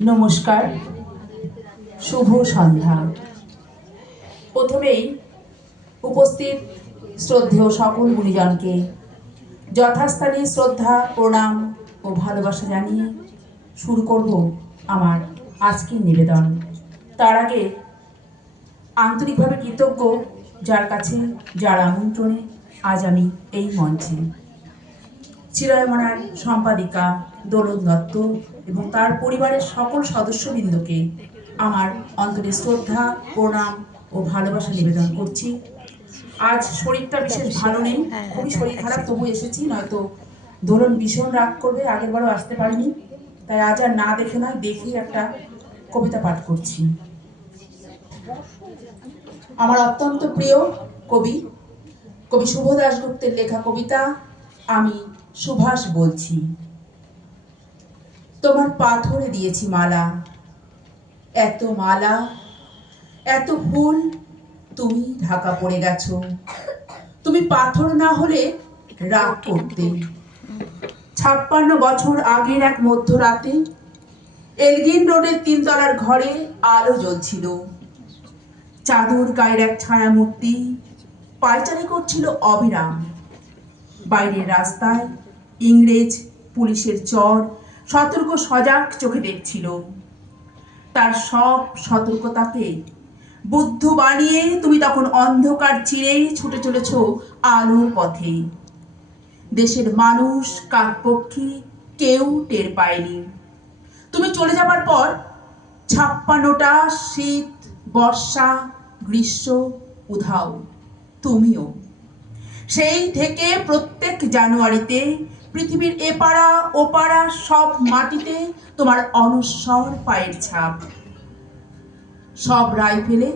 নমস্কার, শুভ সন্ধ্যা। প্রথমেই উপস্থিত শ্রদ্ধেয় সকল গুণীজনকে যথাস্থানে শ্রদ্ধা, প্রণাম ও ভালোবাসা জানিয়ে শুরু করব আমার আজকের নিবেদন। তার আগে আন্তরিকভাবে কৃতজ্ঞ যার কাছে, যার আমন্ত্রণে আজ আমি এই মঞ্চে। চিরায়মনার সম্পাদিকা দোলন দত্ত এবং তার পরিবারের সকল সদস্যবৃন্দকে আমার অন্তরে শ্রদ্ধা, প্রণাম ও ভালোবাসা নিবেদন করছি। আজ শরীরটা বিশেষ ভালো নেই, খুবই শরীর খারাপ, তবু এসেছি, নয়তো দোলন ভীষণ রাগ করবে, আগেরবারও আসতে পারিনি। তাই আজ আর না দেখে নয়, দেখেই একটা কবিতা পাঠ করছি। আমার অত্যন্ত প্রিয় কবি শুভ দাশগুপ্তের লেখা কবিতা আমি সুভাষ বলছি। তোমার পাথরে দিয়েছি মালা, এত মালা, এত ফুল, তুমি ঢাকা পড়ে গেছো। তুমি পাথর না হলে রাগ করতে। 56 বছর আগের এক মধ্যরাতে এলগিন রোডের 3 তলার ঘরে আলো জ্বলছিল। চাদর গায়ের এক ছায়া মূর্তি পায়চারি করছিল অবিরাম। বাইরের রাস্তায় ইংরেজ পুলিশের চর সতর্ক সজাগ চোখে দেখছিল। তার সব সতর্কতাকে বুদ্ধ বানিয়ে তুমি তখন অন্ধকার চিরে ছুটে চলেছ আলোর পথে। দেশের মানুষ, কাকপক্ষী কেউ টের পায়নি। তুমি চলে যাবার পর 56টা শীত, বর্ষা, গ্রীষ্ম উধাও, তুমিও। সেই থেকে প্রত্যেক জানুয়ারিতে পৃথিবীর এপাড়া ওপাড়া সব মাটিতে তোমার অনস্বর পায়ের ছাপ। সব রাইফেলে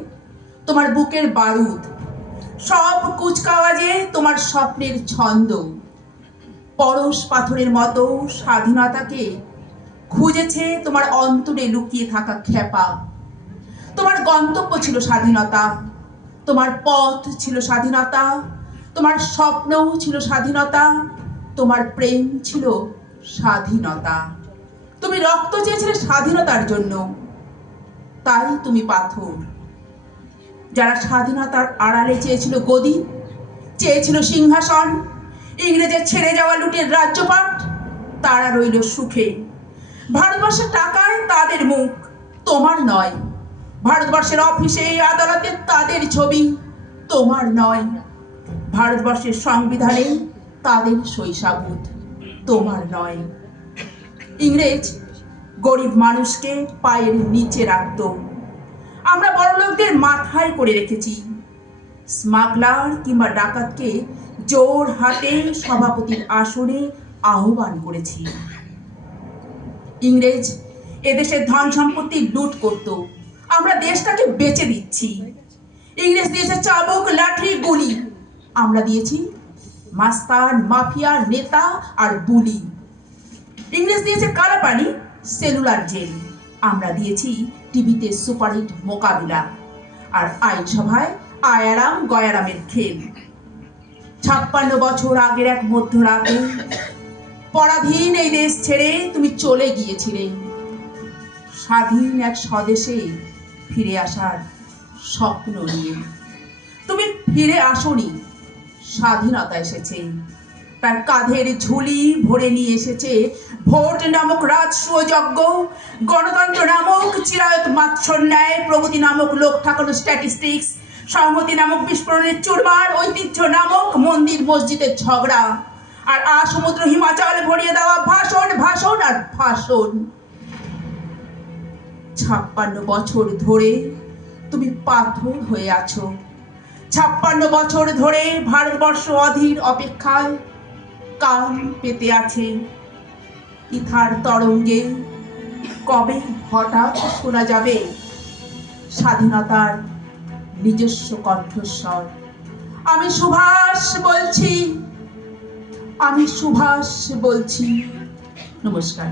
তোমার বুকের বারুদ, সব কুচকাওয়াজে তোমার স্বপ্নের ছন্দ। পরশ পাথরের মতো স্বাধীনতাকে খুঁজেছে তোমার অন্তরে লুকিয়ে থাকা খেপা। তোমার গন্তব্য ছিল স্বাধীনতা, তোমার পথ ছিল স্বাধীনতা, তোমার স্বপ্নও ছিল স্বাধীনতা, তোমার প্রেম ছিল স্বাধীনতা। তুমি রক্ত চেয়েছিলে স্বাধীনতার জন্য, তাই তুমি পাথর। যারা স্বাধীনতার আড়ালে চেয়েছিল গদি, চেয়েছিল সিংহাসন, ইংরেজের ছেড়ে যাওয়া লুটের রাজ্যপাট, তারা রইল সুখে। ভারতবর্ষের টাকায় তাদের মুখ, তোমার নয়। ভারতবর্ষের অফিসে আদালতে তাদের ছবি, তোমার নয়। ভারতবর্ষের সংবিধানে তাদের শৈশাবুত, তোমার নয়। ইংরেজ গরিব মানুষকে পায়ের নিচে রাখত, আমরা বড়লোকদের মাথায় করে রেখেছি। স্মাগলার কিংবা ডাকাতকে জোর হাতে সভাপতির আসনে আহ্বান করেছি। ইংরেজ এদেশের ধন সম্পত্তি লুট করত, আমরা দেশটাকে বেচে দিচ্ছি। ইংরেজ দিয়েছে চাবুক, লাঠি, গুলি, আমরা দিয়েছি মাস্তান, মাফিয়া, নেতা আর বুলি। ইংরেজ দিয়েছে কালাপানি, সেলুলার জেল, আমরা দিয়েছি টিভিতে সুপারহিট মোকাবিলা আর আইনসভায় আয়ারাম গয়ারামের খেল। 56 বছর আগের এক মধ্যরাতে পরাধীন এই দেশ ছেড়ে তুমি চলে গিয়েছিলে স্বাধীন এক স্বদেশে ফিরে আসার স্বপ্ন নিয়ে। তুমি ফিরে আসোনি, স্বাধীনতা এসেছে। তার কাঁধের ঝুলি ভরে নিয়ে এসেছে ভোট নামক রাজস্ব যজ্ঞ, গণতন্ত্র নামক চিরায়ত মাৎসন্যায়, প্রগতি নামক লোক ঠাকানো স্ট্যাটিস্টিক্স, সংহতি নামক বিস্ফোরণের চুরমার, ঐতিহ্য নামক মন্দির মসজিদের ঝগড়া, আর সমুদ্র হিমাচল ভরিয়ে দেওয়া ভাষণ, ভাষণ আর ভাষণ। 56 বছর ধরে তুমি পাথর হয়ে আছো। 56 বছর ধরে ভারতবর্ষ অধীর অপেক্ষায় কান পেতে আছে। ইথার তরঙ্গে কবে হঠাৎ শোনা যাবে স্বাধীনতার নিজস্ব কণ্ঠস্বর। আমি সুভাষ বলছি, আমি সুভাষ বলছি। নমস্কার।